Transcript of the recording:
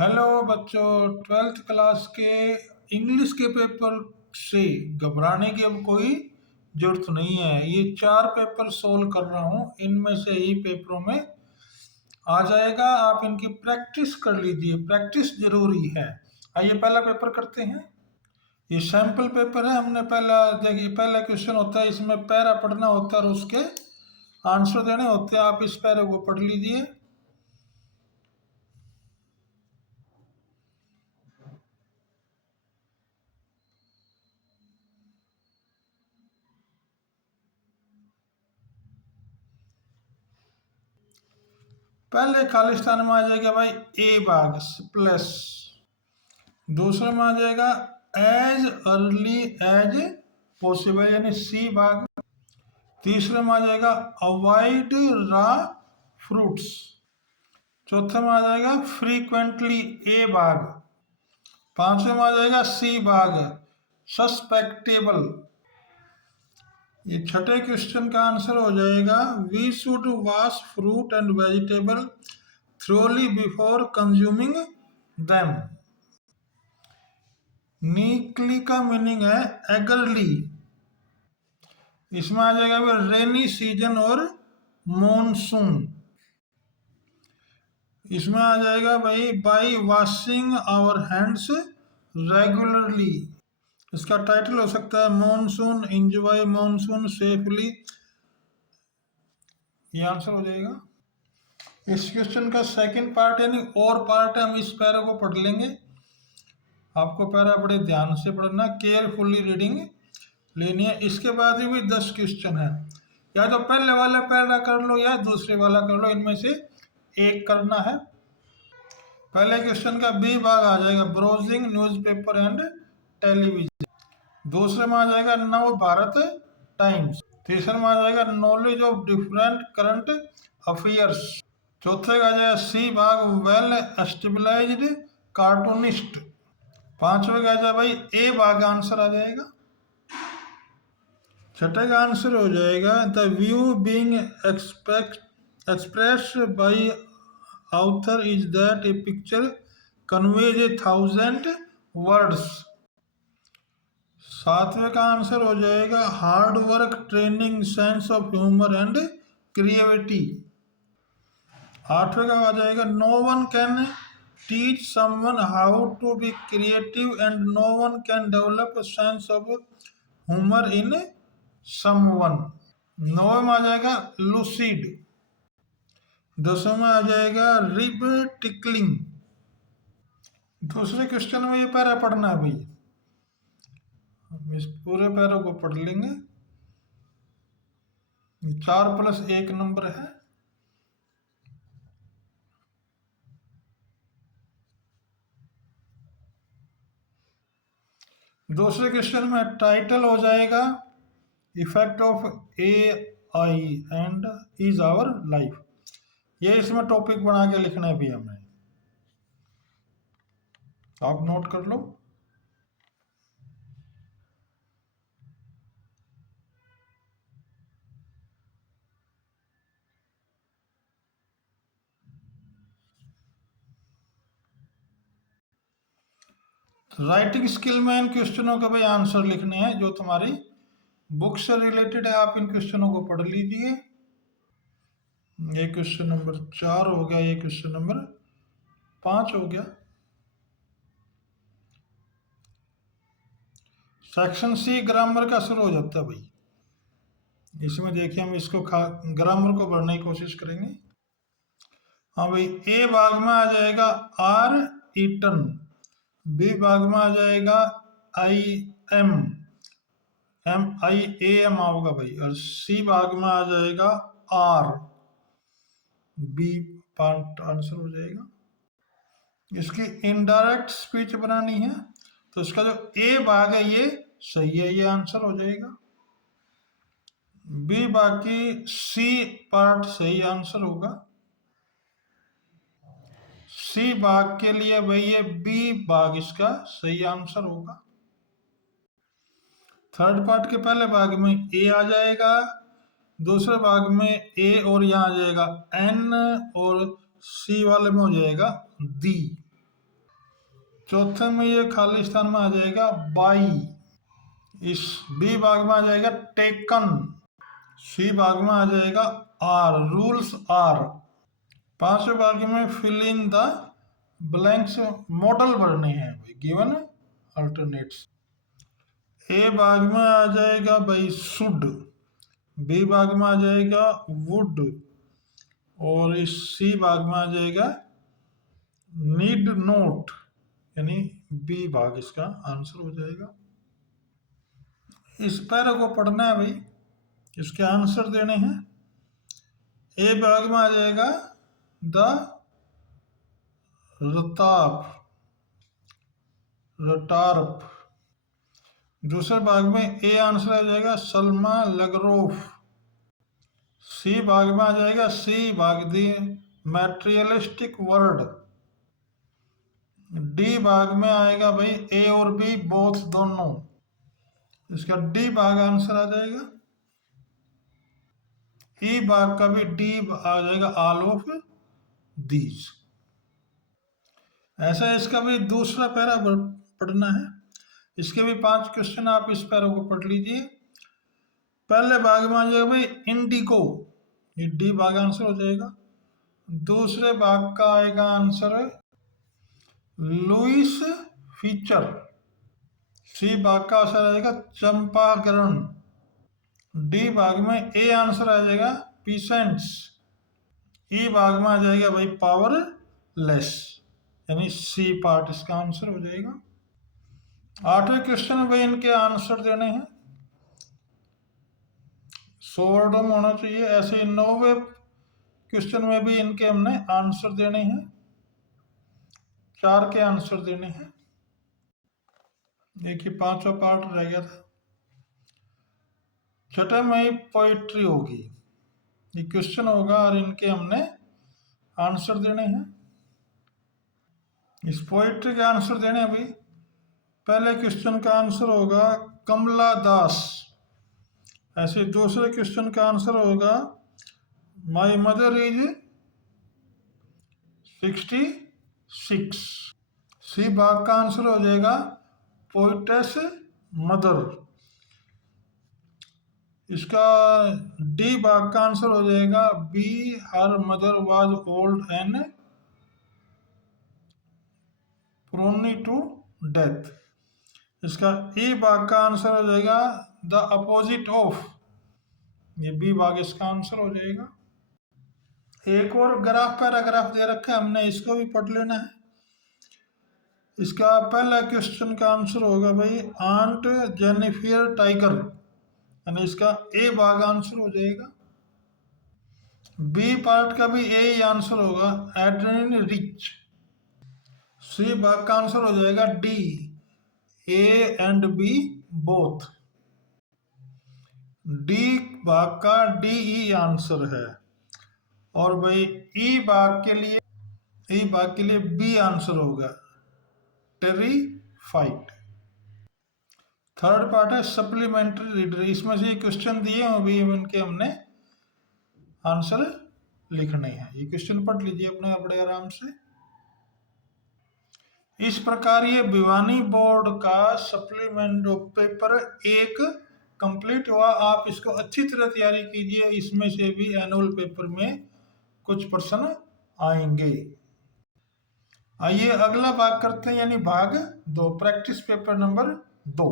Hello बच्चों, twelfth class के English के पेपर से घबराने की अब कोई जरूरत नहीं है। ये 4 पेपर सोल्व कर रहा हूँ, इनमें से ही पेपरों में आ जाएगा। आप इनकी प्रैक्टिस कर लीजिए, प्रैक्टिस जरूरी है। आइए पहला पेपर करते हैं। ये सैंपल पेपर है। हमने पहला देखिए, पहला क्वेश्चन होता है, इसमें पैरा पढ़ना होता है और उसके आंसर देने होते हैं। आप इस पैरे को पढ़ लीजिए। पहले खालिस्तान में आ जाएगा भाई ए बाग प्लस। दूसरे में आ जाएगा एज अर्ली एज पॉसिबल यानी सी बाग। तीसरे में आ जाएगा अवॉइड रा फ्रूट्स। चौथे में आ जाएगा फ्रीक्वेंटली ए बाग। पांचवे में आ जाएगा सी बाग सस्पेक्टेबल। ये छठे क्वेश्चन का आंसर हो जाएगा we should wash fruit and vegetable thoroughly before consuming them. Nicely का मीनिंग है एगरली। इसमें आ जाएगा रेनी सीजन और मॉनसून। इसमें आ जाएगा भाई by washing our hands regularly. इसका टाइटल हो सकता है मॉनसून एंजॉय मॉनसून सेफली। ये आंसर हो जाएगा। इस क्वेश्चन का सेकंड पार्ट यानी और पार्ट है, हम इस पैरा को पढ़ लेंगे। आपको पैरा बड़े ध्यान से पढ़ना, केयरफुली रीडिंग लेनी है। इसके बाद भी 10 क्वेश्चन है। या तो पहले वाला पैरा कर लो या दूसरे वाला कर लो, इनमें से एक करना है। पहले क्वेश्चन का बी भाग आ जाएगा ब्राउजिंग न्यूज़पेपर एंड टेलीविजन। दूसरे में आ जाएगा नव भारत टाइम्स। तीसरे में आ जाएगा knowledge of different current affairs. चौथे का आ जाएगा सी भाग वेल एस्टेब्लिश्ड कार्टूनिस्ट। पांचवे का आ जाएगा भाई ए भाग आंसर आ जाएगा। छठे का आंसर हो जाएगा the view being expressed by author is that a picture conveys 1000 words. सातवें का आंसर हो जाएगा hard work training sense of humour and creativity. आठवें का आ जाएगा no one can teach someone how to be creative and no one can develop sense of humour in someone. नौवें में आ जाएगा लूसिड। दसवें में आ जाएगा रिब टिकलिंग। दूसरे क्वेश्चन में ये पैरा पढ़ना है भाई, हम इस पूरे पैरा को पढ़ लेंगे। 4+1 नंबर है। दूसरे क्वेश्चन में टाइटल हो जाएगा effect of A I and is our life. ये इसमें टॉपिक बना के लिखना है भी हमें, आप नोट कर लो। राइटिंग स्किल में इन क्वेश्चनों के भाई आंसर लिखने हैं जो तुम्हारी बुक से रिलेटेड है। आप इन क्वेश्चनों को पढ़ लीजिए। ये क्वेश्चन नंबर 4 हो गया, ये क्वेश्चन नंबर 5 हो गया। सेक्शन सी ग्रामर का शुरू हो जाता है भाई। इसमें देखिए हम इसको ग्रामर को पढ़ने की कोशिश करेंगे। हाँ भाई, ए भाग में आ जाएगा आर ईटन। बी भाग में आ जाएगा आई एम एम आओगा भाई। और सी भाग में आ जाएगा आर बी पार्ट आंसर हो जाएगा। इसकी इनडायरेक्ट स्पीच बनानी है तो इसका जो ए भाग है ये सही है, ये आंसर हो जाएगा। बी बाकी सी पार्ट सही आंसर होगा। सी भाग के लिए भाई ये बी भाग इसका सही आंसर होगा। थर्ड पार्ट के पहले भाग में ए आ जाएगा, दूसरे भाग में ए और यहाँ आ जाएगा एन और सी वाले में हो जाएगा दी। चौथे में ये खाली स्थान में आ जाएगा बाई। इस बी भाग में आ जाएगा टेकन। सी भाग में आ जाएगा आर, रूल्स आर। पांचवें भाग में fill in the blanks, modal भरने हैं भाई, गिवन अल्टरनेट्स। ए भाग में आ जाएगा भाई शुड, बी भाग में आ जाएगा वुड, और इस सी भाग में आ जाएगा नीड नोट, यानी बी भाग इसका आंसर हो जाएगा। इस पैरा को पढ़ना है भाई, इसके आंसर देने हैं। ए भाग में आ जाएगा द रताप, रटारप। दूसरे भाग में ए आंसर आ जाएगा सलमा लगरोफ। सी भाग में आ जाएगा सी भाग दी मैटेरियलिस्टिक वर्ड। डी भाग में आएगा भाई ए और बी बोथ, दोनों। इसका डी भाग आंसर आ जाएगा। ई भाग का भी डी आ जाएगा ऑल ऑफ दीज। ऐसा इसका भी दूसरा पैरा पढ़ना है। इसके भी 5 क्वेश्चन आप इस पैरा को पढ़ लीजिए। पहले भाग में आ जाएगा भाई इंडिगो, ये डी भाग आंसर हो जाएगा। दूसरे भाग का आएगा आंसर लुइस फीचर। सी भाग का आंसर आएगा चंपाकरण। डी भाग में ए आंसर आ जाएगा पीसेंट्स। ई भाग में आ जाएगा भाई पावरलेस, यानी सी पार्ट इसका आंसर हो जाएगा। 8वें क्वेश्चन में भाई इनके आंसर देने हैं, 100 वर्डों में होना चाहिए। ऐसे ही 9वें क्वेश्चन में भी इनके हमने आंसर देने हैं, 4 के आंसर देने हैं। देखिए 5वां पार्ट रह गया था। छठे में ही पोइट्री होगी, ये क्वेश्चन होगा और इनके हमने आंसर देने हैं। इस पोइट्री के आंसर देने अभी पहले क्वेश्चन का आंसर होगा कमला दास। ऐसे दूसरे क्वेश्चन का आंसर होगा माई मदर इज 66। सी भाग का आंसर हो जाएगा पोइटेस मदर। इसका डी भाग का आंसर हो जाएगा B her mother was old and prone to death. इसका ई भाग का आंसर हो जाएगा द अपोजिट ऑफ, ये बी भाग इसका आंसर हो जाएगा। एक और ग्राफ पैराग्राफ दे रखा है, हमने इसको भी पढ़ लेना है। इसका पहला क्वेश्चन का आंसर होगा भाई आंट जेनिफियर टाइगर, यानी इसका ए भाग आंसर हो जाएगा। बी पार्ट का भी ए ही आंसर होगा एड्रेनलिन रिच। सी भाग का आंसर हो जाएगा D A and B both. D भाग का डी ई आंसर है। और भाई ई भाग के लिए बी आंसर होगा टेरिफाइड। थर्ड पार्ट है सप्लीमेंट्री रीडर, इसमें से क्वेश्चन दिए हैं अभी इनके हमने आंसर लिखने हैं। ये क्वेश्चन पढ़ लीजिए अपने बड़े आराम से। इस प्रकार ये भिवानी बोर्ड का सप्लीमेंट पेपर 1 कंप्लीट हुआ। आप इसको अच्छी तरह तैयारी कीजिए, इसमें से भी एनुअल पेपर में कुछ प्रश्न आएंगे। आइए अगला भाग करते हैं, यानी भाग 2, प्रैक्टिस पेपर नंबर 2।